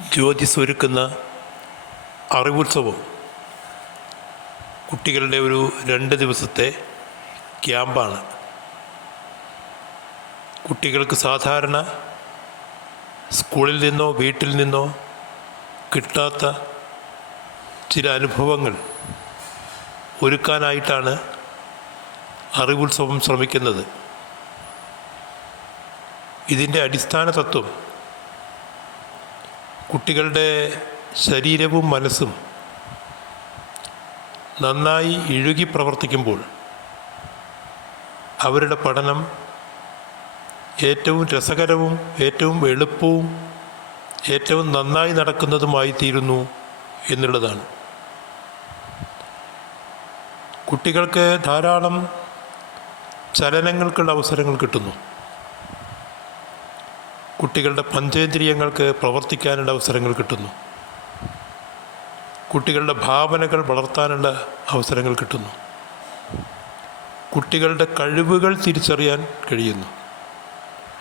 ജ്യോതിസ് ഒരുക്കുന്ന അറിവുത്സവം കുട്ടികളുടെ ഒരു രണ്ട് ദിവസത്തെ ക്യാമ്പാണ്. കുട്ടികൾക്ക് സാധാരണ സ്കൂളിൽ നിന്നോ വീട്ടിൽ നിന്നോ കിട്ടാത്ത ചില അനുഭവങ്ങൾ ഒരുക്കാനായിട്ടാണ് അറിവുത്സവം ശ്രമിക്കുന്നത്. ഇതിന്റെ അടിസ്ഥാന തത്വം കുട്ടികളുടെ ശരീരവും മനസ്സും നന്നായി ഇഴുകി പ്രവർത്തിക്കുമ്പോൾ അവരുടെ പഠനം ഏറ്റവും രസകരവും ഏറ്റവും എളുപ്പവും ഏറ്റവും നന്നായി നടക്കുന്നതുമായി തീരുന്നു എന്നുള്ളതാണ്. കുട്ടികൾക്ക് ധാരാളം ചലനങ്ങൾക്കുള്ള അവസരങ്ങൾ കിട്ടുന്നു. കുട്ടികളുടെ പഞ്ചേന്ദ്രിയങ്ങൾക്ക് പ്രവർത്തിക്കാനുള്ള അവസരങ്ങൾ കിട്ടുന്നു. കുട്ടികളുടെ ഭാവനകൾ വളർത്താനുള്ള അവസരങ്ങൾ കിട്ടുന്നു. കുട്ടികളുടെ കഴിവുകൾ തിരിച്ചറിയാൻ കഴിയുന്നു.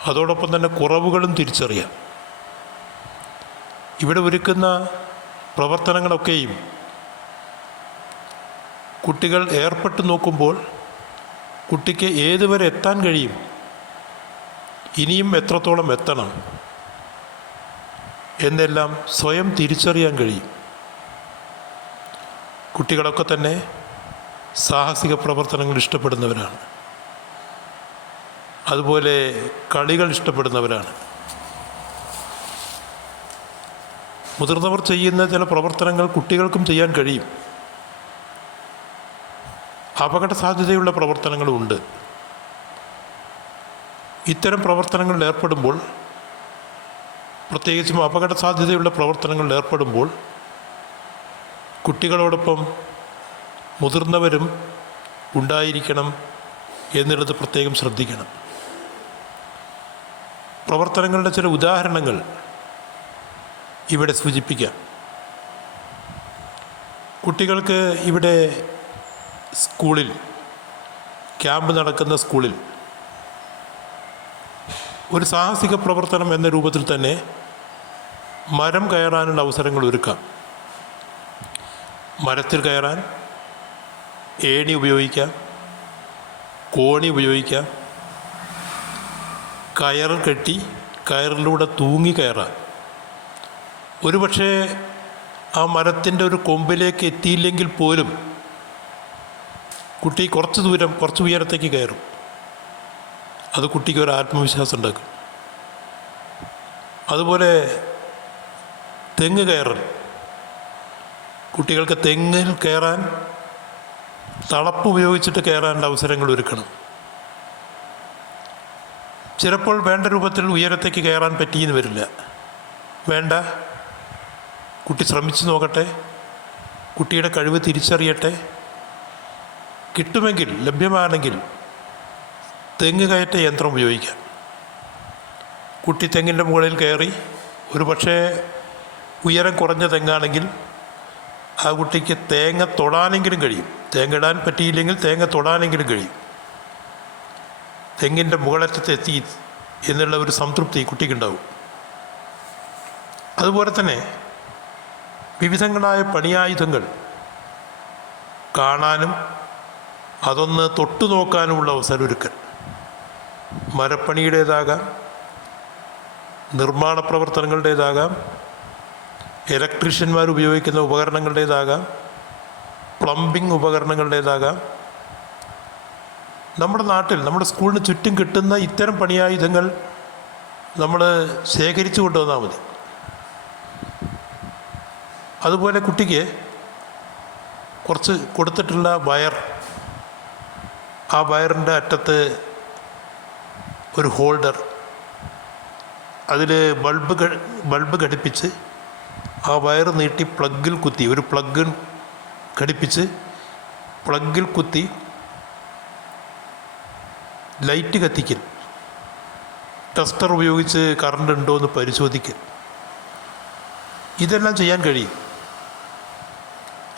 അതോടൊപ്പം തന്നെ കുറവുകളും തിരിച്ചറിയാം. ഇവിടെ ഒരുക്കുന്ന പ്രവർത്തനങ്ങളൊക്കെയും കുട്ടികൾ ഏർപ്പെട്ട് നോക്കുമ്പോൾ കുട്ടിക്ക് ഏതുവരെ എത്താൻ കഴിയും ഇനിയും എത്രത്തോളം എത്തണം? എന്നെല്ലാം സ്വയം തിരിച്ചറിയാൻ കഴിയും. കുട്ടികളൊക്കെ തന്നെ സാഹസിക പ്രവർത്തനങ്ങൾ ഇഷ്ടപ്പെടുന്നവരാണ്. അതുപോലെ കളികൾ ഇഷ്ടപ്പെടുന്നവരാണ്. മുതിർന്നവർ ചെയ്യുന്ന ചില പ്രവർത്തനങ്ങൾ കുട്ടികൾക്കും ചെയ്യാൻ കഴിയും. അപകട സാധ്യതയുള്ള പ്രവർത്തനങ്ങളുമുണ്ട് ഇത്തരം പ്രവർത്തനങ്ങളിൽ ഏർപ്പെടുമ്പോൾ പ്രത്യേകിച്ചും അപകട സാധ്യതയുള്ള പ്രവർത്തനങ്ങളിൽ ഏർപ്പെടുമ്പോൾ കുട്ടികളോടൊപ്പം മുതിർന്നവരും ഉണ്ടായിരിക്കണം എന്നുള്ളത് പ്രത്യേകം ശ്രദ്ധിക്കണം. പ്രവർത്തനങ്ങളുടെ ചില ഉദാഹരണങ്ങൾ ഇവിടെ സൂചിപ്പിക്കാം. കുട്ടികൾക്ക് ഇവിടെ സ്കൂളിൽ ക്യാമ്പ് നടക്കുന്ന സ്കൂളിൽ ഒരു സാഹസിക പ്രവർത്തനം എന്ന രൂപത്തിൽ തന്നെ മരം കയറാനുള്ള അവസരങ്ങൾ ഒരുക്കാം. മരത്തിൽ കയറാൻ ഏണി ഉപയോഗിക്കാം കോണി ഉപയോഗിക്കാം കയർ കെട്ടി കയറിലൂടെ തൂങ്ങി കയറാം. ഒരുപക്ഷേ ആ മരത്തിന്റെ ഒരു കൊമ്പിലേക്ക് എത്തിയില്ലെങ്കിൽ പോലും കുട്ടി കുറച്ച് ദൂരം കുറച്ച് ഉയരത്തേക്ക് കയറും. അത് കുട്ടിക്ക് ഒരു ആത്മവിശ്വാസം ഉണ്ടാക്കും. അതുപോലെ തെങ്ങ് കയറൽ. കുട്ടികൾക്ക് തെങ്ങിൽ കയറാൻ തളപ്പ് ഉപയോഗിച്ചിട്ട് കയറാനുള്ള അവസരങ്ങൾ ഒരുക്കണം. ചിലപ്പോൾ വേണ്ട രൂപത്തിൽ ഉയരത്തേക്ക് കയറാൻ പറ്റിയെന്ന് വരില്ല. വേണ്ട. കുട്ടി ശ്രമിച്ചു നോക്കട്ടെ. കുട്ടിയുടെ കഴിവ് തിരിച്ചറിയട്ടെ. കിട്ടുമെങ്കിൽ ലഭ്യമാണെങ്കിൽ തെങ്ങ് കയറ്റ യന്ത്രം ഉപയോഗിക്കാം. കുട്ടി തെങ്ങിന്റെ മുകളിൽ കയറി ഒരു പക്ഷേ ഉയരം കുറഞ്ഞ തെങ്ങാണെങ്കിൽ ആ കുട്ടിക്ക് തേങ്ങ തൊടാനെങ്കിലും കഴിയും. തേങ്ങ ഇടാൻ പറ്റിയില്ലെങ്കിൽ തേങ്ങ തൊടാനെങ്കിലും കഴിയും. തെങ്ങിന്റെ മുകളറ്റത്ത് എത്തി എന്നുള്ള ഒരു സംതൃപ്തി കുട്ടിക്കുണ്ടാവും. അതുപോലെ തന്നെ വിവിധങ്ങളായ പണിയായുധങ്ങൾ കാണാനും അതൊന്ന് തൊട്ടു നോക്കാനുമുള്ള അവസരമൊരുക്കൽ മരപ്പണിയുടേതാകാം നിർമ്മാണ പ്രവർത്തനങ്ങളുടേതാകാം ഇലക്ട്രീഷ്യന്മാർ ഉപയോഗിക്കുന്ന ഉപകരണങ്ങളുടേതാകാം പ്ലംബിംഗ് ഉപകരണങ്ങളുടേതാകാം. നമ്മുടെ നാട്ടിൽ നമ്മുടെ സ്കൂളിന് ചുറ്റും കിട്ടുന്ന ഇത്തരം പണിയായുധങ്ങൾ നമ്മൾ ശേഖരിച്ചു കൊണ്ടുവന്നാൽ മതി. അതുപോലെ കുട്ടിക്ക് കുറച്ച് കൊടുത്തിട്ടുള്ള വയർ ആ വയറിന്റെ അറ്റത്ത് ഒരു ഹോൾഡർ. അതിൽ ബൾബ് ബൾബ് ഘടിപ്പിച്ച് ആ വയർ നീട്ടി പ്ലഗിൽ കുത്തി ഒരു പ്ലഗ് ഘടിപ്പിച്ച് പ്ലഗിൽ കുത്തി ലൈറ്റ് കത്തിക്കൽ. ടെസ്റ്റർ ഉപയോഗിച്ച് കറണ്ട് ഉണ്ടോ എന്ന് പരിശോധിക്കൽ. ഇതെല്ലാം ചെയ്യാൻ കഴിയും.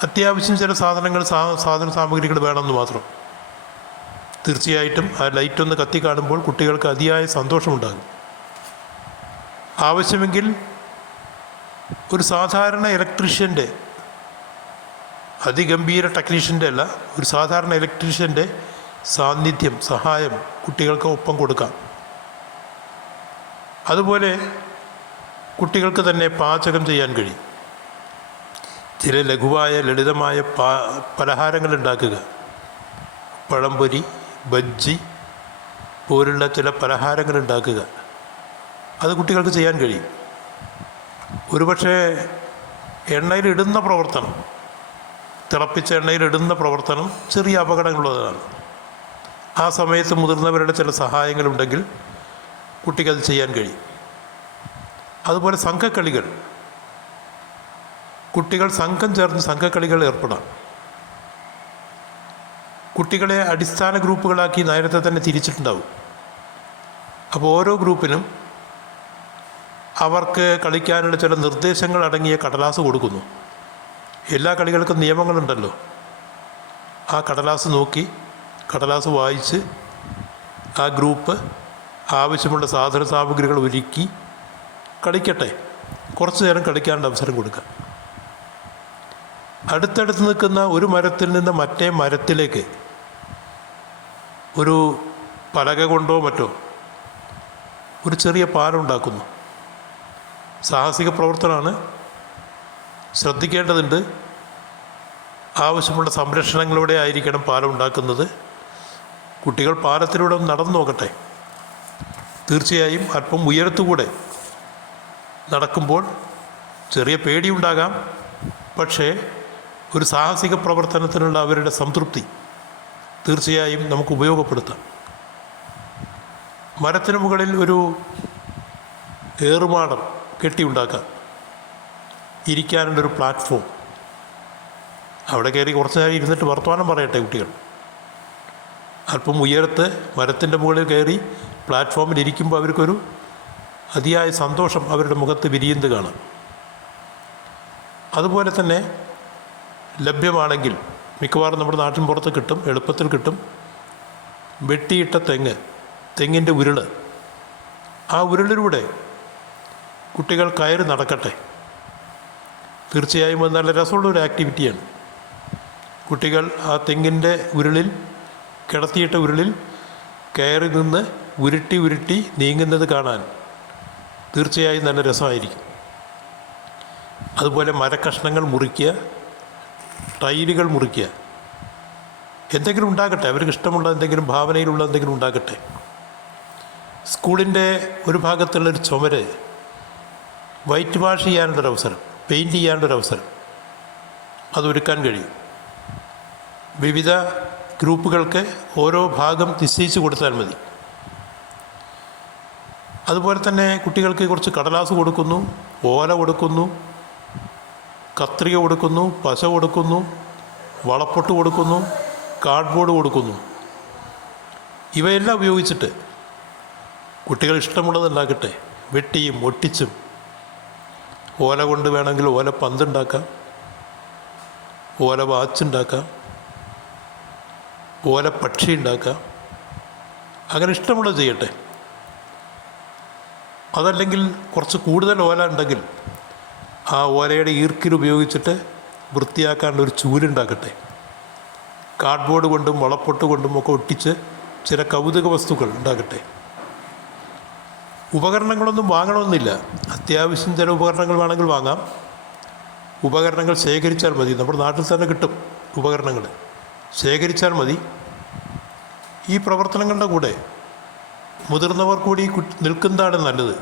അത്യാവശ്യം ചില സാധനങ്ങൾ സാധന സാമഗ്രികൾ വേണമെന്ന് മാത്രം. തീർച്ചയായിട്ടും ആ ലൈറ്റ് ഒന്ന് കത്തി കാണുമ്പോൾ കുട്ടികൾക്ക് അതിയായ സന്തോഷമുണ്ടാകും. ആവശ്യമെങ്കിൽ ഒരു സാധാരണ ഇലക്ട്രീഷ്യന്റെ അതിഗംഭീര ടെക്നീഷ്യന്റെ അല്ല ഒരു സാധാരണ ഇലക്ട്രീഷ്യന്റെ സാന്നിധ്യം സഹായം കുട്ടികൾക്ക് ഒപ്പം കൊടുക്കാം. അതുപോലെ കുട്ടികൾക്ക് തന്നെ പാചകം ചെയ്യാൻ കഴിയും. ചില ലഘുവായ ലളിതമായ പാ പലഹാരങ്ങൾ ഉണ്ടാക്കുക. പഴംപൊരി ബജ്ജി പോലുള്ള ചില പലഹാരങ്ങൾ ഉണ്ടാക്കുക അത് കുട്ടികൾക്ക് ചെയ്യാൻ കഴിയും. ഒരുപക്ഷെ എണ്ണയിലിടുന്ന പ്രവർത്തനം തിളപ്പിച്ച എണ്ണയിലിടുന്ന പ്രവർത്തനം ചെറിയ അപകടങ്ങളുള്ളതാണ്. ആ സമയത്ത് മുതിർന്നവരുടെ ചില സഹായങ്ങളുണ്ടെങ്കിൽ കുട്ടിക്കത് ചെയ്യാൻ കഴിയും. അതുപോലെ സംഘക്കളികൾ. കുട്ടികൾ സംഘം ചേർന്ന് സംഘക്കളികൾ ഏർപ്പെടാം കുട്ടികളെ അടിസ്ഥാന ഗ്രൂപ്പുകളാക്കി നേരത്തെ തന്നെ തിരിച്ചിട്ടുണ്ടാവും. അപ്പോൾ ഓരോ ഗ്രൂപ്പിനും അവർക്ക് കളിക്കാനുള്ള ചില നിർദ്ദേശങ്ങൾ അടങ്ങിയ കടലാസ് കൊടുക്കുന്നു. എല്ലാ കളികൾക്കും നിയമങ്ങളുണ്ടല്ലോ. ആ കടലാസ് നോക്കി കടലാസ് വായിച്ച് ആ ഗ്രൂപ്പ് ആവശ്യമുള്ള സാധന സാമഗ്രികൾ ഒരുക്കി കളിക്കട്ടെ. കുറച്ച് നേരം കളിക്കാനുള്ള അവസരം കൊടുക്കുക. അടുത്തടുത്ത് നിൽക്കുന്ന ഒരു മരത്തിൽ നിന്ന് മറ്റേ മരത്തിലേക്ക് ഒരു പലക കൊണ്ടോ മറ്റോ ഒരു ചെറിയ പാലുണ്ടാക്കുന്നു. സാഹസിക പ്രവർത്തനമാണ്. ശ്രദ്ധിക്കേണ്ടതുണ്ട്. ആവശ്യമുള്ള സംരക്ഷണങ്ങളോടെ ആയിരിക്കണം പാലുണ്ടാക്കുന്നത്. കുട്ടികൾ പാലത്തിലൂടെ നടന്നു നോക്കട്ടെ. തീർച്ചയായും അല്പം ഉയരത്തുകൂടെ നടക്കുമ്പോൾ ചെറിയ പേടിയുണ്ടാകാം. പക്ഷേ ഒരു സാഹസിക പ്രവർത്തനത്തിനുള്ള അവരുടെ സംതൃപ്തി തീർച്ചയായും നമുക്ക് ഉപയോഗപ്പെടുത്താം. മരത്തിന് മുകളിൽ ഒരു ഏറുമാടം കെട്ടിയുണ്ടാക്കാം. ഇരിക്കാനുള്ളൊരു പ്ലാറ്റ്ഫോം അവിടെ കയറി കുറച്ച് നേരം ഇരുന്നിട്ട് വർത്തമാനം പറയട്ടെ കുട്ടികൾ. അല്പം ഉയരത്ത് മരത്തിന്റെ മുകളിൽ കയറി പ്ലാറ്റ്ഫോമിൽ ഇരിക്കുമ്പോൾ അവർക്കൊരു അതിയായ സന്തോഷം അവരുടെ മുഖത്ത് വിരിയുന്നത് കാണാം. അതുപോലെ തന്നെ ലഭ്യമാണെങ്കിൽ മിക്കവാറും നമ്മുടെ നാട്ടിൻ പുറത്ത് കിട്ടും എളുപ്പത്തിൽ കിട്ടും. വെട്ടിയിട്ട തെങ്ങ് തെങ്ങിന്റെ ഉരുൾ. ആ ഉരുളിലൂടെ കുട്ടികൾ കയറി നടക്കട്ടെ. തീർച്ചയായും അത് നല്ല രസമുള്ള ഒരു ആക്ടിവിറ്റിയാണ് കുട്ടികൾ ആ തെങ്ങിന്റെ ഉരുളിൽ കിടത്തിയിട്ട ഉരുളിൽ കയറി നിന്ന് ഉരുട്ടി ഉരുട്ടി നീങ്ങുന്നത് കാണാൻ തീർച്ചയായും നല്ല രസമായിരിക്കും. അതുപോലെ മരക്കഷ്ണങ്ങൾ മുറിക്കുക ടൈലുകൾ മുറിക്കുക എന്തെങ്കിലും ഉണ്ടാകട്ടെ? അവർക്ക് ഇഷ്ടമുള്ള എന്തെങ്കിലും ഭാവനയിലുള്ള എന്തെങ്കിലും ഉണ്ടാകട്ടെ? സ്കൂളിന്റെ ഒരു ഭാഗത്തുള്ളൊരു ചുമര് വൈറ്റ് വാഷ് ചെയ്യാനുള്ളൊരു അവസരം പെയിന്റ് ചെയ്യാനുള്ളൊരു അവസരം. അതൊരുക്കാൻ കഴിയും. വിവിധ ഗ്രൂപ്പുകൾക്ക് ഓരോ ഭാഗം നിശ്ചയിച്ച് കൊടുത്താൽ മതി. അതുപോലെ തന്നെ കുട്ടികൾക്ക് കുറച്ച് കടലാസ് കൊടുക്കുന്നു ഓല കൊടുക്കുന്നു കത്രിക കൊടുക്കുന്നു പശ കൊടുക്കുന്നു വളപ്പൊട്ട് കൊടുക്കുന്നു കാർഡ്ബോർഡ് കൊടുക്കുന്നു. ഇവയെല്ലാം ഉപയോഗിച്ചിട്ട് കുട്ടികൾ ഇഷ്ടമുള്ളതുണ്ടാക്കട്ടെ വെട്ടിയും ഒട്ടിച്ചും. ഓല കൊണ്ട് വേണമെങ്കിൽ ഓല പന്തുണ്ടാക്കാം. ഓല വാച്ചുണ്ടാക്കാം. ഓല പക്ഷി ഉണ്ടാക്കാം. അങ്ങനെ ഇഷ്ടമുള്ളത് ചെയ്യട്ടെ. അതല്ലെങ്കിൽ കുറച്ച് കൂടുതൽ ഓല ഉണ്ടെങ്കിൽ ആ ഓലയുടെ ഈർക്കിൽ ഉപയോഗിച്ചിട്ട് വൃത്തിയാക്കാനുള്ള ഒരു ചൂലുണ്ടാക്കട്ടെ. കാർഡ്ബോർഡ് കൊണ്ടും വളപ്പൊട്ട് കൊണ്ടും ഒക്കെ ഒട്ടിച്ച് ചില കൗതുക വസ്തുക്കൾ ഉണ്ടാക്കട്ടെ. ഉപകരണങ്ങളൊന്നും വാങ്ങണമെന്നില്ല. അത്യാവശ്യം ചില ഉപകരണങ്ങൾ വേണമെങ്കിൽ വാങ്ങാം. ഉപകരണങ്ങൾ ശേഖരിച്ചാൽ മതി. നമ്മുടെ നാട്ടിൽ തന്നെ കിട്ടും ഉപകരണങ്ങൾ. ശേഖരിച്ചാൽ മതി. ഈ പ്രവർത്തനങ്ങളുടെ കൂടെ മുതിർന്നവർ കൂടി നിൽക്കുന്നതാണ് നല്ലത്.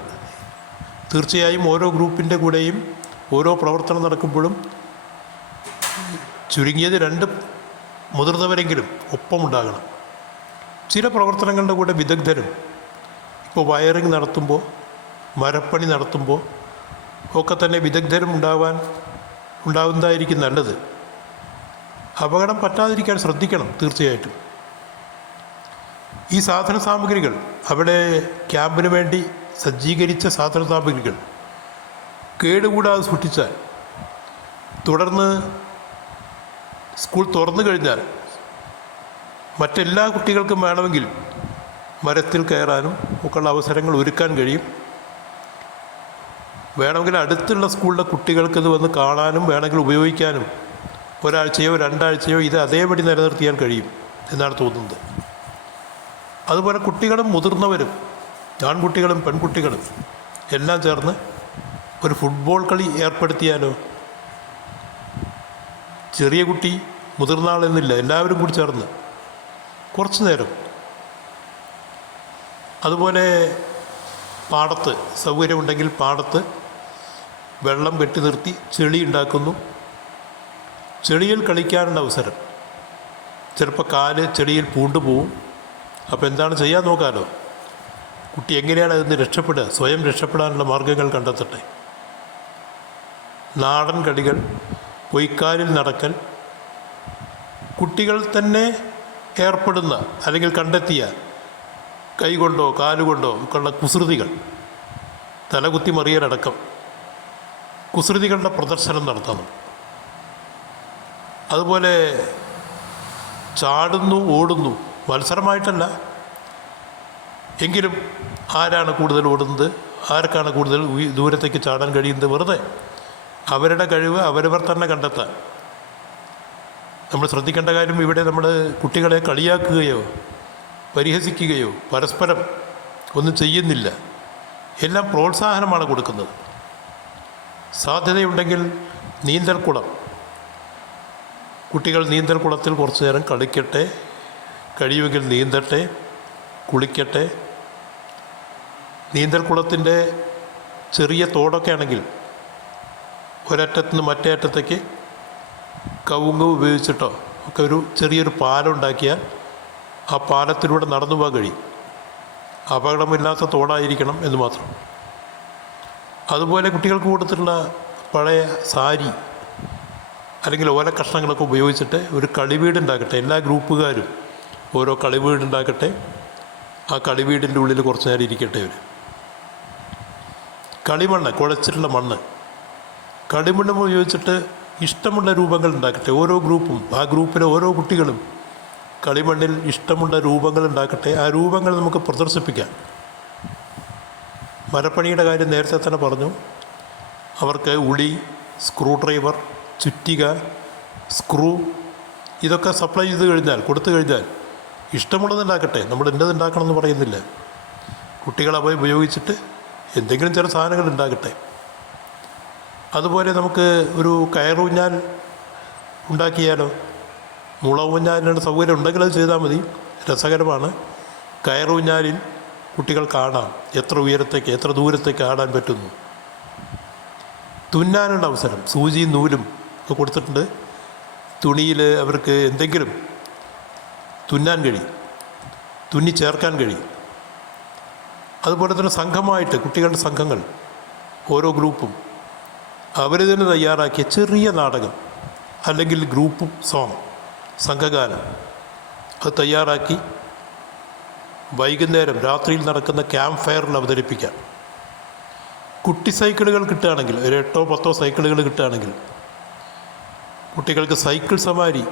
തീർച്ചയായും ഓരോ ഗ്രൂപ്പിന്റെ കൂടെയും ഓരോ പ്രവർത്തനം നടക്കുമ്പോഴും ചുരുങ്ങിയത് രണ്ട് മുതിർന്നവരെങ്കിലും ഒപ്പമുണ്ടാകണം. ചില പ്രവർത്തനങ്ങളുടെ കൂടെ വിദഗ്ധരും ഇപ്പോൾ വയറിങ് നടത്തുമ്പോൾ മരപ്പണി നടത്തുമ്പോൾ ഒക്കെ തന്നെ വിദഗ്ധരും ഉണ്ടാവാൻ ഉണ്ടാവുന്നതായിരിക്കും നല്ലത്. അപകടം പറ്റാതിരിക്കാൻ ശ്രദ്ധിക്കണം തീർച്ചയായിട്ടും. ഈ സാധന സാമഗ്രികൾ അവിടെ ക്യാമ്പിന് വേണ്ടി സജ്ജീകരിച്ച സാധന സാമഗ്രികൾ കേടുകൂടാതെ സൂക്ഷിച്ചാൽ തുടർന്ന് സ്കൂൾ തുറന്നു കഴിഞ്ഞാൽ മറ്റെല്ലാ കുട്ടികൾക്കും വേണമെങ്കിൽ മരത്തിൽ കയറാനും ഒക്കെയുള്ള അവസരങ്ങൾ ഒരുക്കാൻ കഴിയും. വേണമെങ്കിൽ അടുത്തുള്ള സ്കൂളിലെ കുട്ടികൾക്ക് ഇത് വന്ന് കാണാനും വേണമെങ്കിൽ ഉപയോഗിക്കാനും ഒരാഴ്ചയോ രണ്ടാഴ്ചയോ ഇത് അതേപടി നിലനിർത്തിയാൻ കഴിയും എന്നാണ് തോന്നുന്നത്. അതുപോലെ കുട്ടികളും മുതിർന്നവരും ആൺകുട്ടികളും പെൺകുട്ടികളും എല്ലാം ചേർന്ന് ഒരു ഫുട്ബോൾ കളി ഏർപ്പെടുത്തിയാലോ? ചെറിയ കുട്ടി മുതിർന്ന ആളെന്നില്ല എല്ലാവരും കൂടി ചേർന്ന്. കുറച്ച് നേരം. അതുപോലെ പാടത്ത് സൗകര്യമുണ്ടെങ്കിൽ പാടത്ത് വെള്ളം കെട്ടി നിർത്തി ചെളി ഉണ്ടാക്കുന്നു. ചെളിയിൽ കളിക്കാനുള്ള അവസരം. ചിലപ്പോൾ കാൽ ചെളിയിൽ പൂണ്ടു പോവും. അപ്പോൾ എന്താണ് ചെയ്യാൻ നോക്കാമല്ലോ കുട്ടി എങ്ങനെയാണ് അതിൽ നിന്ന് രക്ഷപ്പെടുക? സ്വയം രക്ഷപ്പെടാനുള്ള മാർഗങ്ങൾ കണ്ടെത്തട്ടെ. നാടൻ കളികൾ പൊയ്ക്കാലിൽ നടക്കൽ കുട്ടികൾ തന്നെ ഏർപ്പെടുന്ന അല്ലെങ്കിൽ കണ്ടെത്തിയ കൈകൊണ്ടോ കാലുകൊണ്ടോ ഒക്കെയുള്ള കുസൃതികൾ തലകുത്തി മറിയലടക്കം കുസൃതികളുടെ പ്രദർശനം നടത്തണം. അതുപോലെ ചാടുന്നു ഓടുന്നു മത്സരമായിട്ടല്ല. എങ്കിലും ആരാണ് കൂടുതൽ ഓടുന്നത്? ആർക്കാണ് കൂടുതൽ ദൂരത്തേക്ക് ചാടാൻ കഴിയുന്നത്? വെറുതെ അവരുടെ കഴിവ് അവരവർ തന്നെ കണ്ടെത്താൻ. നമ്മൾ ശ്രദ്ധിക്കേണ്ട കാര്യം ഇവിടെ നമ്മൾ കുട്ടികളെ കളിയാക്കുകയോ പരിഹസിക്കുകയോ പരസ്പരം ഒന്നും ചെയ്യുന്നില്ല. എല്ലാം പ്രോത്സാഹനമാണ് കൊടുക്കുന്നത്. സാധ്യതയുണ്ടെങ്കിൽ നീന്തൽക്കുളം കുട്ടികൾ നീന്തൽക്കുളത്തിൽ കുറച്ചു നേരം കളിക്കട്ടെ കഴിയുമെങ്കിൽ നീന്തട്ടെ കുളിക്കട്ടെ. നീന്തൽക്കുളത്തിന്റെ ചെറിയ തോടൊക്കെ ആണെങ്കിൽ ഒരറ്റത്ത് നിന്ന് മറ്റേ അറ്റത്തേക്ക് കവുങ്ങ് ഉപയോഗിച്ചിട്ടോ ഒക്കെ ഒരു ചെറിയൊരു പാലം ഉണ്ടാക്കിയാൽ ആ പാലത്തിലൂടെ നടന്നു പോകാൻ കഴിയും. അപകടമില്ലാത്ത തോടായിരിക്കണം എന്ന് മാത്രം. അതുപോലെ കുട്ടികൾക്ക് കൊടുത്തിട്ടുള്ള പഴയ സാരി അല്ലെങ്കിൽ ഓല കഷ്ണങ്ങളൊക്കെ ഉപയോഗിച്ചിട്ട് ഒരു കളിവീട് ഉണ്ടാക്കട്ടെ. എല്ലാ ഗ്രൂപ്പുകാരും ഓരോ കളിവീട് ഉണ്ടാക്കട്ടെ. ആ കളിവീടിന്റെ ഉള്ളിൽ കുറച്ച് നേരം ഇരിക്കട്ടെ അവർ കളിമണ്ണ് കുഴച്ചിട്ടുള്ള മണ്ണ്. കളിമണ്ണ് ഉപയോഗിച്ചിട്ട് ഇഷ്ടമുള്ള രൂപങ്ങൾ ഉണ്ടാക്കട്ടെ ഓരോ ഗ്രൂപ്പും ആ ഗ്രൂപ്പിലെ ഓരോ കുട്ടികളും കളിമണ്ണിൽ ഇഷ്ടമുള്ള രൂപങ്ങൾ ഉണ്ടാക്കട്ടെ ആ രൂപങ്ങൾ നമുക്ക് പ്രദർശിപ്പിക്കാം. മരപ്പണിയുടെ കാര്യം നേരത്തെ തന്നെ പറഞ്ഞു. അവർക്ക് ഉളി സ്ക്രൂ ഡ്രൈവർ ചുറ്റിക സ്ക്രൂ ഇതൊക്കെ സപ്ലൈ ചെയ്ത് കഴിഞ്ഞാൽ കൊടുത്തു കഴിഞ്ഞാൽ ഇഷ്ടമുള്ളത് ഉണ്ടാക്കട്ടെ നമ്മൾ എന്റെത് ഉണ്ടാക്കണം എന്ന് പറയുന്നില്ല കുട്ടികൾ ഉപയോഗിച്ചിട്ട് എന്തെങ്കിലും ചില സാധനങ്ങൾ ഉണ്ടാക്കട്ടെ. അതുപോലെ നമുക്ക് ഒരു കയറൂഞ്ഞാൽ ഉണ്ടാക്കിയാലോ? മുള ഊഞ്ഞാലിനുള്ള സൗകര്യം ഉണ്ടെങ്കിൽ അത് ചെയ്താൽ മതി. രസകരമാണ്. കയറൂഞ്ഞാലിൽ കുട്ടികൾ കാണാം. എത്ര ഉയരത്തേക്ക് എത്ര ദൂരത്തേക്ക് ആടാൻ പറ്റുന്നു. തുന്നാനുള്ള അവസരം സൂചിയും നൂലും ഒക്കെ കൊടുത്തിട്ടുണ്ട്. തുണിയിൽ അവർക്ക് എന്തെങ്കിലും തുന്നാൻ കഴിയും തുന്നി ചേർക്കാൻ കഴിയും അതുപോലെ തന്നെ സംഘമായിട്ട് കുട്ടികളുടെ സംഘങ്ങൾ ഓരോ ഗ്രൂപ്പും അവർ തന്നെ തയ്യാറാക്കിയ ചെറിയ നാടകം അല്ലെങ്കിൽ ഗ്രൂപ്പ് സോങ് സംഘഗാനം. അത് തയ്യാറാക്കി വൈകുന്നേരം രാത്രിയിൽ നടക്കുന്ന ക്യാമ്പ് ഫയറിൽ അവതരിപ്പിക്കാം. കുട്ടി സൈക്കിളുകൾ കിട്ടുകയാണെങ്കിൽ ഒരു എട്ടോ പത്തോ സൈക്കിളുകൾ കിട്ടുകയാണെങ്കിൽ കുട്ടികൾക്ക് സൈക്കിൾ സവാരി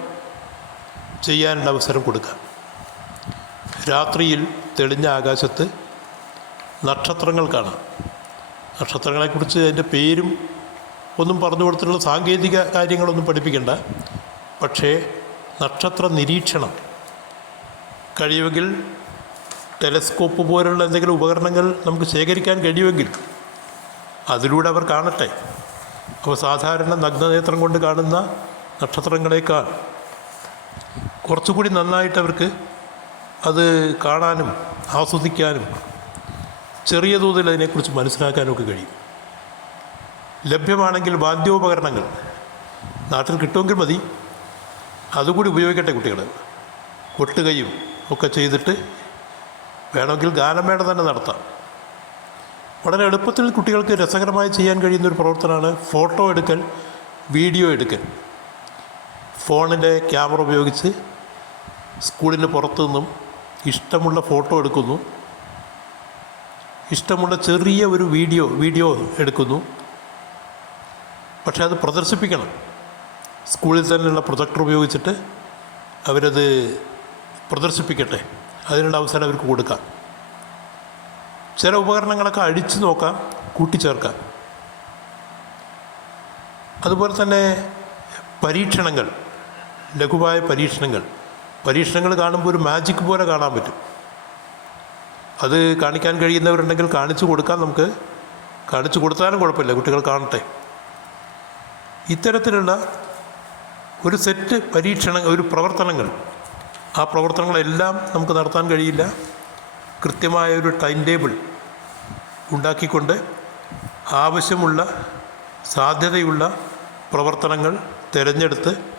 ചെയ്യാനുള്ള അവസരം കൊടുക്കാം. രാത്രിയിൽ തെളിഞ്ഞ ആകാശത്ത് നക്ഷത്രങ്ങൾ കാണാം. നക്ഷത്രങ്ങളെക്കുറിച്ച് അതിന്റെ പേരും ഒന്നും പറഞ്ഞു കൊടുത്തിട്ടുള്ള സാങ്കേതിക കാര്യങ്ങളൊന്നും പഠിപ്പിക്കണ്ട. പക്ഷേ നക്ഷത്ര നിരീക്ഷണം കഴിയുമെങ്കിൽ ടെലസ്കോപ്പ് പോലുള്ള എന്തെങ്കിലും ഉപകരണങ്ങൾ നമുക്ക് ശേഖരിക്കാൻ കഴിയുമെങ്കിൽ അതിലൂടെ അവർ കാണട്ടെ. അപ്പോൾ സാധാരണ നഗ്നനേത്രം കൊണ്ട് കാണുന്ന നക്ഷത്രങ്ങളെക്കാൾ കുറച്ചുകൂടി നന്നായിട്ട് അവർക്ക് അത് കാണാനും ആസ്വദിക്കാനും ചെറിയ തോതിൽ അതിനെക്കുറിച്ച് മനസ്സിലാക്കാനൊക്കെ കഴിയും. ലഭ്യമാണെങ്കിൽ വാദ്യോപകരണങ്ങൾ. നാട്ടിൽ കിട്ടുമെങ്കിൽ മതി. അതുകൂടി ഉപയോഗിക്കട്ടെ കുട്ടികൾ. കൊട്ടുകയും ഒക്കെ ചെയ്തിട്ട് വേണമെങ്കിൽ ഗാനമേള തന്നെ നടത്താം. വളരെ എളുപ്പത്തിൽ കുട്ടികൾക്ക് രസകരമായി ചെയ്യാൻ കഴിയുന്ന ഒരു പ്രവർത്തനമാണ് ഫോട്ടോ എടുക്കൽ വീഡിയോ എടുക്കൽ. ഫോണിന്റെ ക്യാമറ ഉപയോഗിച്ച് സ്കൂളിന് പുറത്തു നിന്നും ഇഷ്ടമുള്ള ഫോട്ടോ എടുക്കുന്നു. ഇഷ്ടമുള്ള ചെറിയ ഒരു വീഡിയോ വീഡിയോ എടുക്കുന്നു. പക്ഷേ അത് പ്രദർശിപ്പിക്കണം. സ്കൂളിൽ തന്നെയുള്ള പ്രൊജക്ടർ ഉപയോഗിച്ചിട്ട് അവരത് പ്രദർശിപ്പിക്കട്ടെ. അതിനുള്ള അവസരം അവർക്ക് കൊടുക്കാം. ചില ഉപകരണങ്ങളൊക്കെ അഴിച്ചു നോക്കാം കൂട്ടിച്ചേർക്കാം. അതുപോലെ തന്നെ പരീക്ഷണങ്ങൾ ലഘുവായ പരീക്ഷണങ്ങൾ. പരീക്ഷണങ്ങൾ കാണുമ്പോൾ ഒരു മാജിക് പോലെ കാണാൻ പറ്റും. അത് കാണിക്കാൻ കഴിയുന്നവരുണ്ടെങ്കിൽ കാണിച്ചു കൊടുക്കാൻ നമുക്ക്. കാണിച്ചു കൊടുത്താലും കുഴപ്പമില്ല കുട്ടികൾ കാണട്ടെ. ഇത്തരത്തിലുള്ള ഒരു സെറ്റ് പരീക്ഷണ ഒരു പ്രവർത്തനങ്ങൾ ആ പ്രവർത്തനങ്ങളെല്ലാം നമുക്ക് നടത്താൻ കഴിയില്ല. കൃത്യമായ ഒരു ടൈം ടേബിൾ ഉണ്ടാക്കിക്കൊണ്ട് ആവശ്യമുള്ള സാധ്യതയുള്ള പ്രവർത്തനങ്ങൾ തിരഞ്ഞെടുത്ത്